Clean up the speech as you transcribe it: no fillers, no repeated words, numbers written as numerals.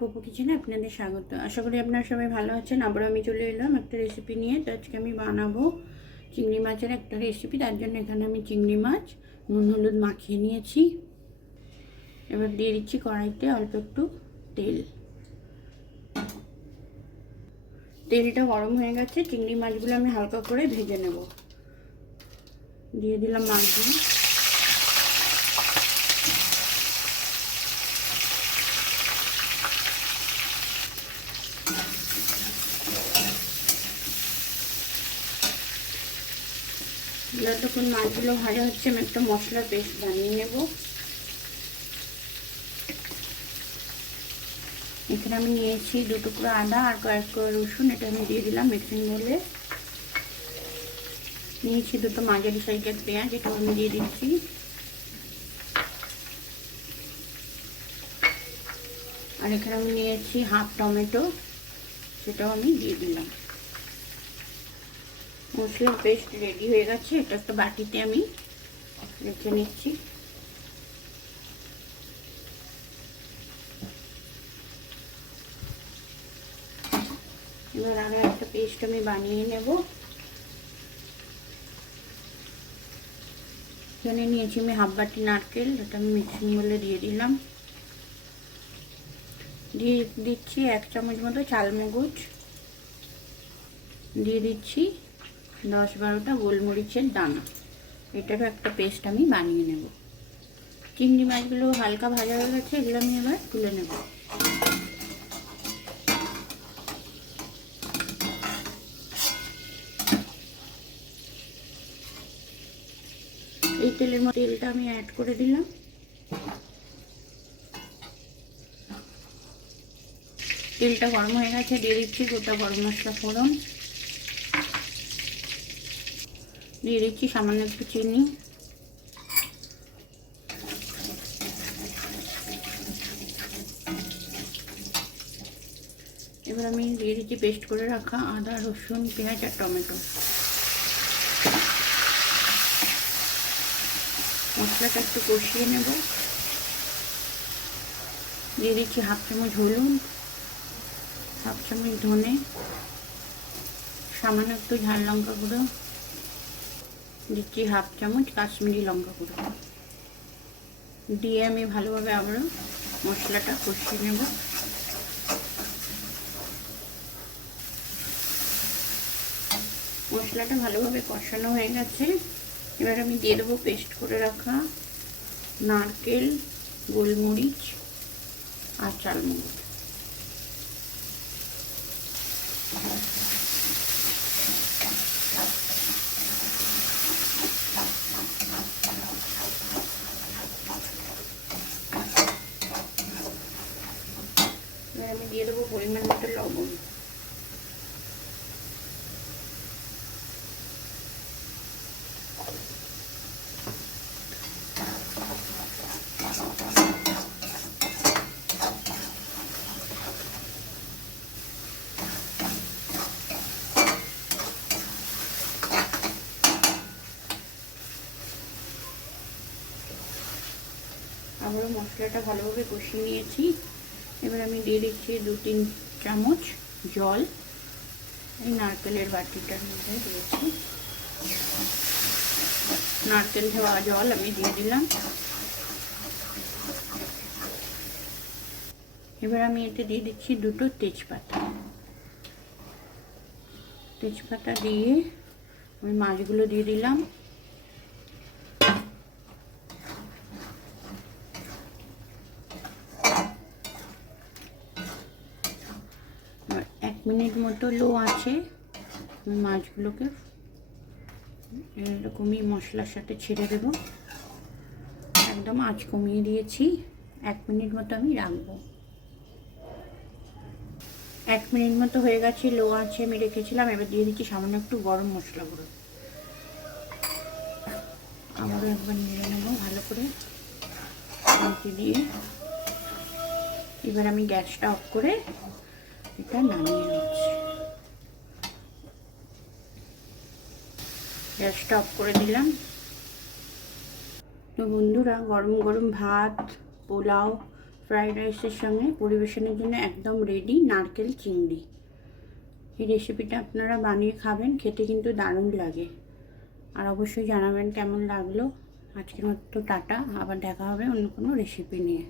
পপু কিচেনে আপনাদের স্বাগত। আশা করি আপনারা সবাই ভালো আছেন। আবার আমি চলে এলাম একটা রেসিপি নিয়ে। তো আজকে আমি বানাবো চিংড়ি মাছের একটা রেসিপি। তার জন্য এখানে আমি চিংড়ি মাছ নুন হলুদ মাখিয়ে নিয়েছি। এবার দিয়ে দিচ্ছি কড়াইতে অল্প একটু তেল। তেলটা গরম হয়ে গেছে, চিংড়ি মাছগুলো আমি হালকা করে ভেজে নেব। দিয়ে দিলাম মাছগুলো। যতক্ষণ মাছগুলো ভাজা হচ্ছে আমি একটা মশলার পেস্ট বানিয়ে নেব। এখানে আমি নিয়েছি 2 টুকরো আদা আর কয়েক রসুন, এটা আমি দিয়ে দিলাম মিক্সিং বলে। নিয়েছি 2টো মাঝারি সাইজের পেঁয়াজ, এটা আমি দিয়ে দিচ্ছি। আর এখানে আমি নিয়েছি হাফ টমেটো, সেটাও আমি দিয়ে দিলাম। মশলার পেস্ট রেডি হয়ে গেছে, এটা একটা বাটিতে আমি রেখে নিচ্ছি। এবার আরও একটা পেস্ট আমি বানিয়ে নেব। এখানে নিয়েছি আমি হাফ বাটি নারকেল, এটা আমি মিক্সিং বলে দিয়ে দিলাম। দিয়ে দিচ্ছি 1 চামচ মতো চালমগজ, দিয়ে দিচ্ছি 10-12টা গোলমরিচের দানা। এটারও একটা পেস্ট আমি বানিয়ে নেব। চিংড়ি মাছগুলো হালকা ভাজা হয়ে গেছে, এগুলো আমি এবার তুলে নেব। এই তেলের মধ্যে তেলটা আমি অ্যাড করে দিলাম। তেলটা গরম হয়ে গেছে, দিয়ে দিচ্ছি গোটা গরম মশলা ফোড়ন, দিয়ে দিচ্ছি সামান্য একটু চিনি, এবার আমি দিয়ে দিচ্ছি পেস্ট করে রাখা আদা রসুন পেঁয়াজ আর টমেটো। মশলাটা একটু কষিয়ে নেব। দিয়ে দিচ্ছি হাফ চামচ হলুদ, হাফ চামচ ধনে, সামান্য একটু ঝাল লঙ্কা গুঁড়ো, দিচ্ছি হাফ চামচ কাশ্মীরি লঙ্কা গুঁড়ো। দিয়ে আমি ভালোভাবে আবারও মশলাটা কষিয়ে নেব। মশলাটা ভালোভাবে কষানো হয়ে গেছে, এবার আমি দিয়ে দেবো পেস্ট করে রাখা নারকেল, গোলমরিচ আর চালমগজ। এবার আমি দিয়ে দেবো পরিমাণ মতো লবণ। আবারও মশলাটা ভালোভাবে কষিয়ে নিয়েছি। এবার আমি দিয়ে দিচ্ছি 2-3 চামচ জল। এই নারকেলের বাটিটার মধ্যে দিয়েছি নারকেল ধোয়া জল, আমি দিয়ে দিলাম। এবার আমি এতে দিয়ে দিচ্ছি 2টো তেজপাতা। তেজপাতা দিয়ে আমি মাছগুলো দিয়ে দিলাম। আর 1 মিনিট মতো লো আছে আমি মাছগুলোকে এরকমই মশলার সাথে ছেড়ে দেব। একদম আঁচ কমিয়ে দিয়েছি, 1 মিনিট মতো আমি রাখবো। 1 মিনিট মতো হয়ে গেছে, লো আছে আমি রেখেছিলাম। এবার দিয়ে দিচ্ছি সামান্য একটু গরম মশলা গুঁড়ো। আবারও একবার নেড়ে নেবো ভালো করে দিয়ে। এবার আমি গ্যাসটা অফ করে এটা নামিয়ে নিচ্ছি। গ্যাসটা অফ করে দিলাম। তো বন্ধুরা, গরম গরম ভাত, পোলাও, ফ্রাইড রাইসের সঙ্গে পরিবেশনের জন্য একদম রেডি নারকেল চিংড়ি। এই রেসিপিটা আপনারা বানিয়ে খাবেন, খেতে কিন্তু দারুণ লাগে। আর অবশ্যই জানাবেন কেমন লাগলো। আজকের মতো টাটা, আবার দেখা হবে অন্য কোনো রেসিপি নিয়ে।